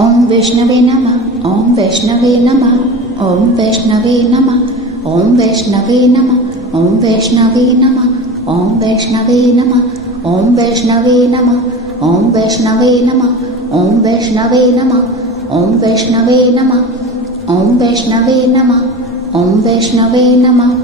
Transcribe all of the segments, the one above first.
ओम विष्णवे नमः। ओम वैष्णवे नमः। ओम वैष्णवे नमः। ओम वैष्णवे नमः। ओम वैष्णवे नमः। ओम वैष्णवे नमः। ओम वैष्णवे नमः। ओम वैष्णवे नमः। ओम वैष्णवे नमः। ओम वैष्णवे नमः। ओम वैष्णवे नमः। ओम वैष्णवे नमः।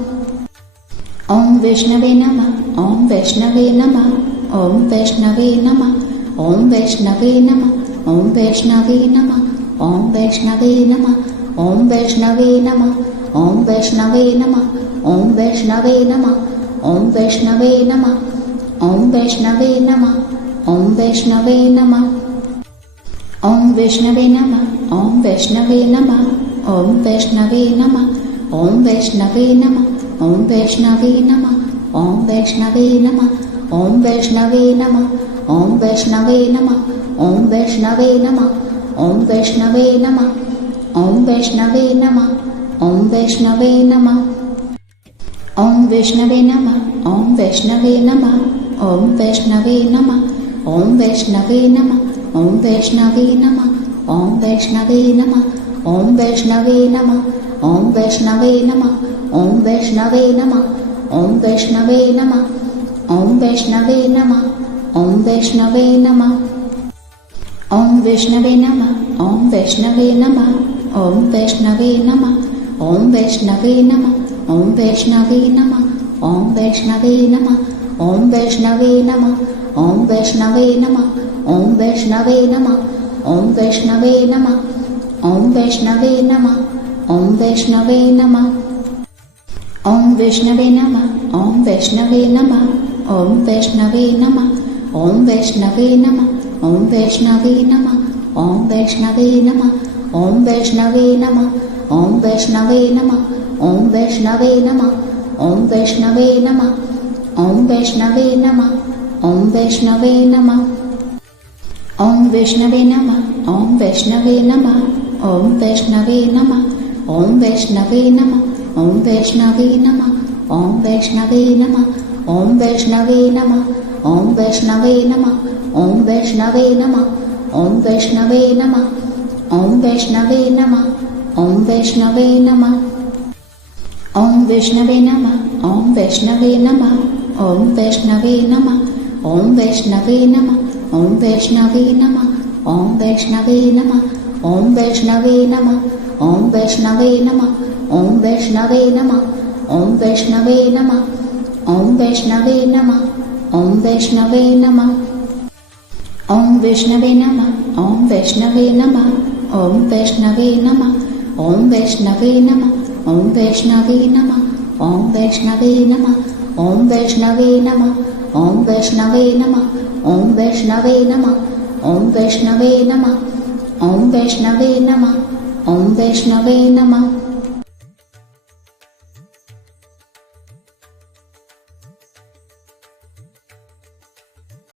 ओम विष्णवे नमः। ओम वैष्णवे नमः। ओम वैष्णवे नमः। ओम वैष्णवे नमः। ओम वैष्णवे नमः। ओम वैष्णवे नमः। ओम वैष्णवे नमः। ओम वैष्णवे नमः। ओम वैष्णवे नमः। ओम वैष्णवे नमः। ओम वैष्णवे नमः। ओम वैष्णवे नमः। ओम विष्णवे नमः। ओम वैष्णवे नमः। ओम वैष्णवे नमः। ओम वैष्णवे नमः। ओम वैष्णवे नमः। ओम वैष्णवे नमः। ओम वैष्णवे नमः। ओम वैष्णवे नमः। ओम वैष्णवे नमः। ओम वैष्णवे नमः। ओम वैष्णवे नमः। ओम वैष्णवे नमः। ओम विष्णवे नमः। ओम वैष्णवे नमः। ओम वैष्णवे नमः। ओम वैष्णवे नमः। ओम वैष्णवे नमः। ओम वैष्णवे नमः। ओम वैष्णवे नमः। ओम वैष्णवे नमः। ओम वैष्णवे नमः। ओम वैष्णवे नमः। ओम वैष्णवे नमः। ओम वैष्णवे नमः। ओम विष्णवे नमः। ओम वैष्णवे नमः। ओम वैष्णवे नमः। ओम वैष्णवे नमः। ओम वैष्णवे नमः। ओम वैष्णवे नमः। ओम वैष्णवे नमः। ओम वैष्णवे नमः। ओम वैष्णवे नमः। ओम वैष्णवे नमः। ओम वैष्णवे नमः। ओम वैष्णवे नमः। ओम विष्णवे नमः। ओम वैष्णवे नमः। ओम वैष्णवे नमः। ओम वैष्णवे नमः। ओम वैष्णवे नमः। ओम वैष्णवे नमः। ओम वैष्णवे नमः। ओम वैष्णवे नमः। ओम वैष्णवे नमः। ओम वैष्णवे नमः। ओम वैष्णवे नमः। ओम वैष्णवे नमः। ओम विष्णवे नमः। ओम वैष्णवे नमः। ओम वैष्णवे नमः। ओम वैष्णवे नमः। ओम वैष्णवे नमः। ओम वैष्णवे नमः। ओम वैष्णवे नमः। ओम वैष्णवे नमः। ओम वैष्णवे नमः। ओम वैष्णवे नमः। ओम वैष्णवे नमः। ओम वैष्णवे नमः। ओम विष्णवे नमः। ओम वैष्णवे नमः। ओम वैष्णवे नमः। ओम वैष्णवे नमः। ओम वैष्णवे नमः। ओम वैष्णवे नमः। ओम वैष्णवे नमः। ओम वैष्णवे नमः। ओम वैष्णवे नमः। ओम वैष्णवे नमः। ओम वैष्णवे नमः। ओम वैष्णवे नमः। ओम विष्णवे नमः। ओम वैष्णवे नमः। ओम वैष्णवे नमः। ओम वैष्णवे नमः। ओम वैष्णवे नमः। ओम वैष्णवे नमः। ओम वैष्णवे नमः। ओम वैष्णवे नमः। ओम वैष्णवे नमः। ओम वैष्णवे नमः। ओम वैष्णवे नमः। ओम वैष्णवे नमः।